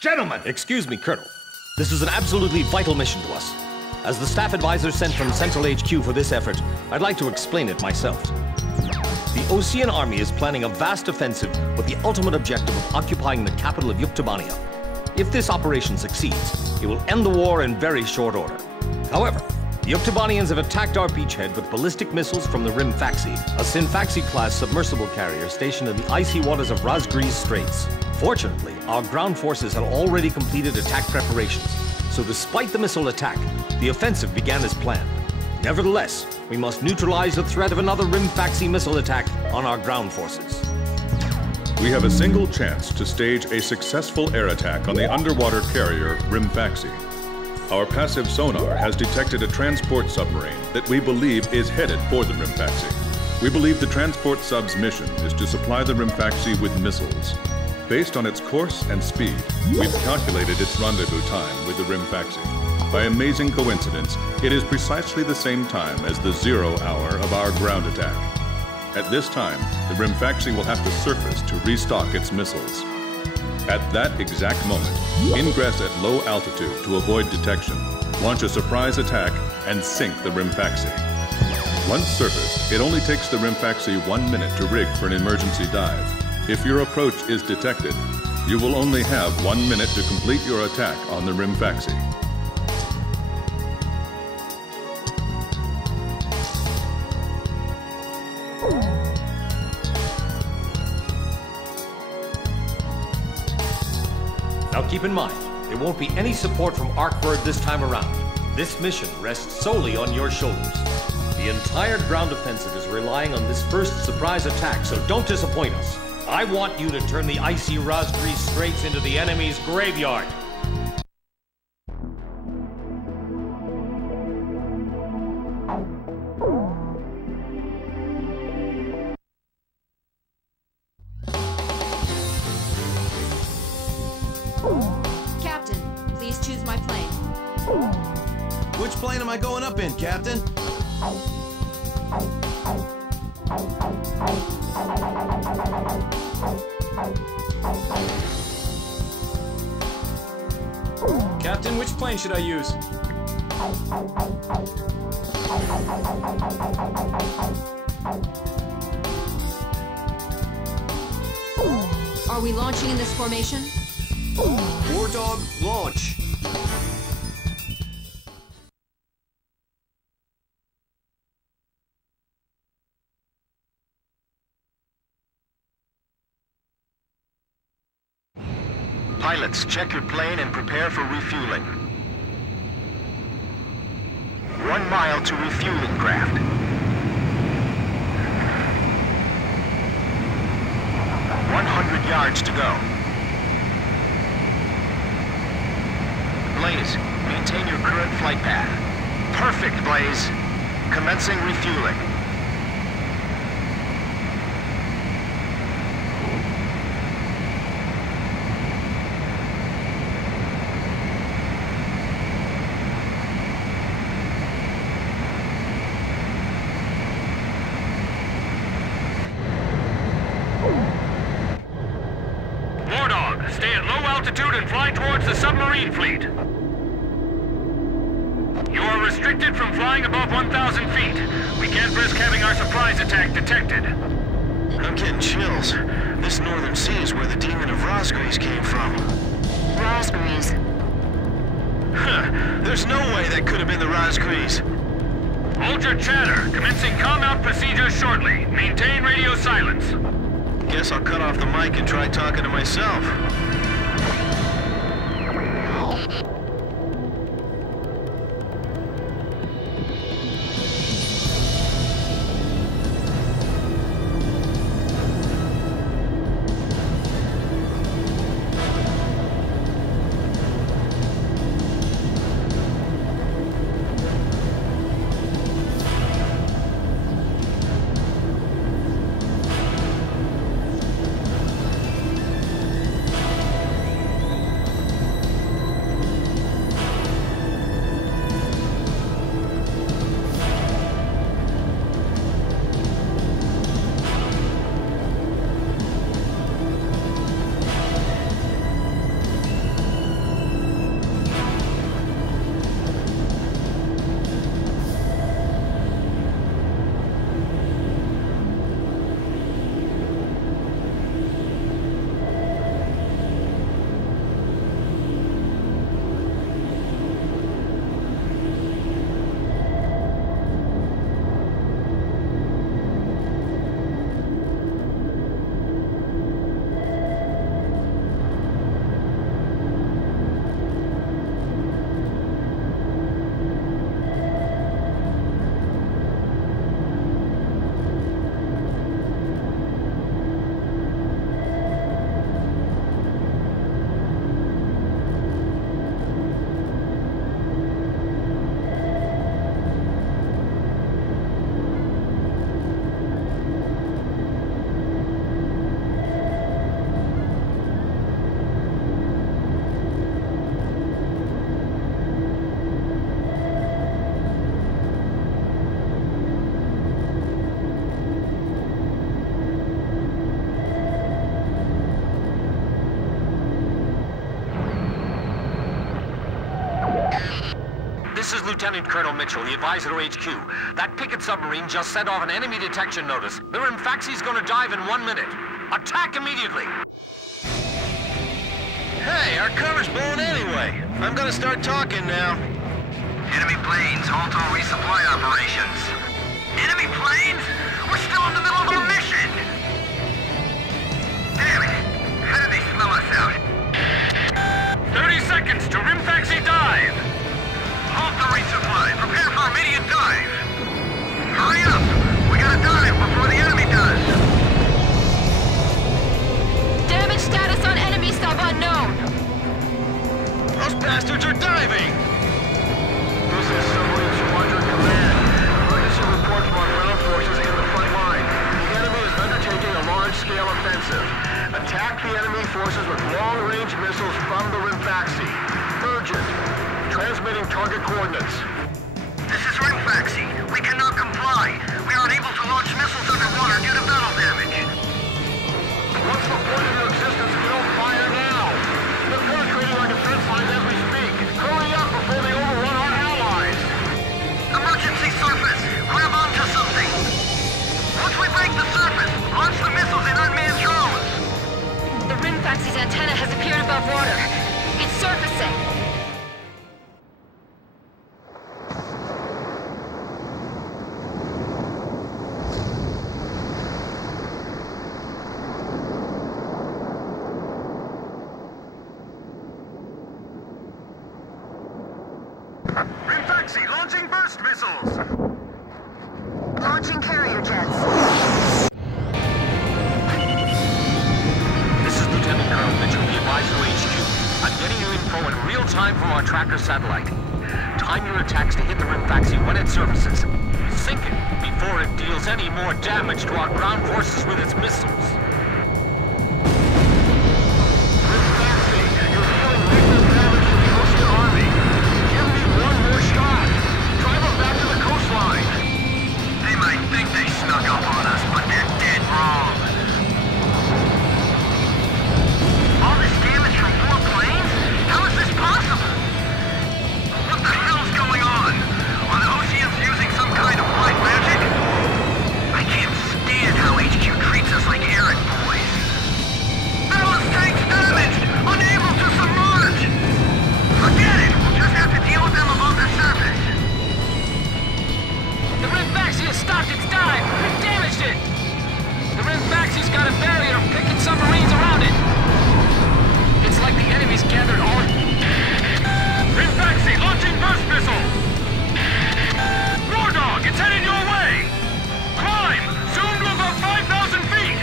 Gentlemen! Excuse me, Colonel. This is an absolutely vital mission to us. As the staff advisor sent from Central HQ for this effort, I'd like to explain it myself. The Osean Army is planning a vast offensive with the ultimate objective of occupying the capital of Yuktobania. If this operation succeeds, it will end the war in very short order. However, the Yuktobanians have attacked our beachhead with ballistic missiles from the Rimfaxi, a Sinfaxi-class submersible carrier stationed in the icy waters of Razgriz Straits. Fortunately, our ground forces had already completed attack preparations, so despite the missile attack, the offensive began as planned. Nevertheless, we must neutralize the threat of another Rimfaxi missile attack on our ground forces. We have a single chance to stage a successful air attack on the underwater carrier Rimfaxi. Our passive sonar has detected a transport submarine that we believe is headed for the Rimfaxi. We believe the transport sub's mission is to supply the Rimfaxi with missiles. Based on its course and speed, we've calculated its rendezvous time with the Rimfaxi. By amazing coincidence, it is precisely the same time as the 0 hour of our ground attack. At this time, the Rimfaxi will have to surface to restock its missiles. At that exact moment, ingress at low altitude to avoid detection, launch a surprise attack, and sink the Rimfaxi. Once surfaced, it only takes the Rimfaxi 1 minute to rig for an emergency dive. If your approach is detected, you will only have 1 minute to complete your attack on the Rimfaxi. Now keep in mind, there won't be any support from Arkbird this time around. This mission rests solely on your shoulders. The entire ground offensive is relying on this first surprise attack, so don't disappoint us. I want you to turn the icy Razgriz Straits into the enemy's graveyard. Captain, please choose my plane. Which plane am I going up in, Captain? Captain, which plane should I use? Are we launching in this formation? War Dog, launch! Pilots, check your plane and prepare for refueling. 1 mile to refueling craft. 100 yards to go. Blaze, maintain your current flight path. Perfect, Blaze. Commencing refueling. Stay at low altitude and fly towards the submarine fleet. You are restricted from flying above 1,000 feet. We can't risk having our surprise attack detected. I'm getting chills. This northern sea is where the demon of Razgriz came from. Razgriz. Huh. There's no way that could have been the Razgriz. Hold your chatter. Commencing comm-out procedures shortly. Maintain radio silence. Guess I'll cut off the mic and try talking to myself. This is Lieutenant Colonel Mitchell, the advisor to HQ. That picket submarine just sent off an enemy detection notice. The Rimfaxi's gonna dive in 1 minute. Attack immediately! Hey, our cover's blown anyway. I'm gonna start talking now. Enemy planes, halt all resupply operations. Enemy planes? We're still in the middle of our mission! Damn it! How did they smell us out? 30 seconds to Rimfaxi dive! Halt the resupply. Prepare for immediate dive. Hurry up! We gotta dive before the enemy does. Damage status on enemy sub unknown. Those bastards are diving! This is Submarine Squadron Command. Emergency report from our ground forces in the front line. The enemy is undertaking a large-scale offensive. Attack the enemy forces with long-range missiles from the Rimfaxi. Urgent. Transmitting target coordinates. This is Rimfaxi. We cannot comply. We are unable to launch missiles underwater due to battle damage. What's the point of your existence if you don't fire now? They're penetrating our defense lines as we speak. Hurry up before they overrun our allies. Emergency surface. Grab onto something. Once we break the surface, launch the missiles in unmanned drones. The Rimfaxi's antenna has appeared above water. It's surfacing. Rimfaxi launching burst missiles. Launching carrier jets. This is Lieutenant Colonel Mitchell, the advisor to HQ. I'm getting you info in real time from our tracker satellite. Time your attacks to hit the Rimfaxi when it surfaces. Sink it before it deals any more damage to our ground forces with its missiles. Rimfaxi, you're dealing lethal damage to the Ocean Army. Give me one more shot. Drive them back to the coastline. They might think they snuck up on us, but they're dead wrong. All this damage from 4 planes? How is this possible? What the hell's going on? Are the Oceans using some kind of black magic? I can't stand how HQ treats us like errand boys. Ballast tanks damaged! Unable to submerge! Forget it! We'll just have to deal with them above the surface. The Rimfaxi has stopped its dive! We've damaged it! The Rimfaxi's got a barrier of picket submarines around it! It's like the enemy's gathered all... Rimfaxi launching burst missile! War Dog, it's headed your way! Climb! Zoom to about 5,000 feet!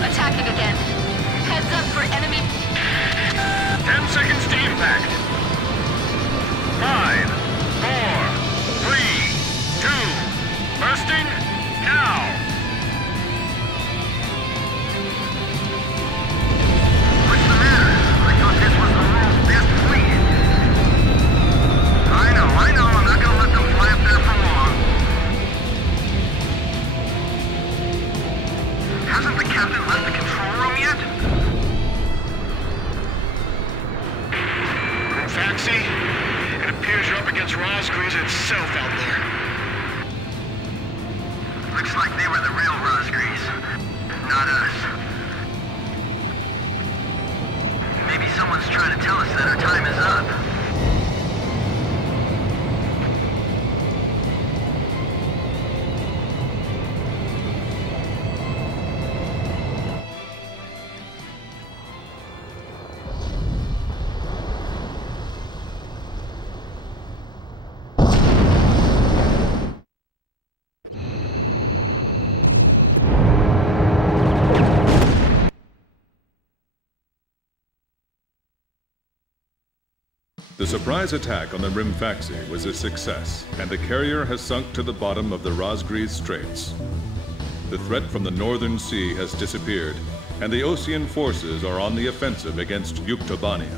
Attacking again. Heads up for enemy... 10 seconds to impact. 5, 4, 3, 2, bursting, now! What's the matter? I thought this was the world's best fleet. I know. I'm not gonna let them fly up there for long. Hasn't the captain left the control room yet? Rimfaxi, it appears you're up against Razgriz itself out there. Looks like they were the real Razgriz, not us. Maybe someone's trying to tell us that our time is up. The surprise attack on the Rimfaxi was a success, and the carrier has sunk to the bottom of the Razgriz Straits. The threat from the northern sea has disappeared, and the Ocean forces are on the offensive against Yuktobania.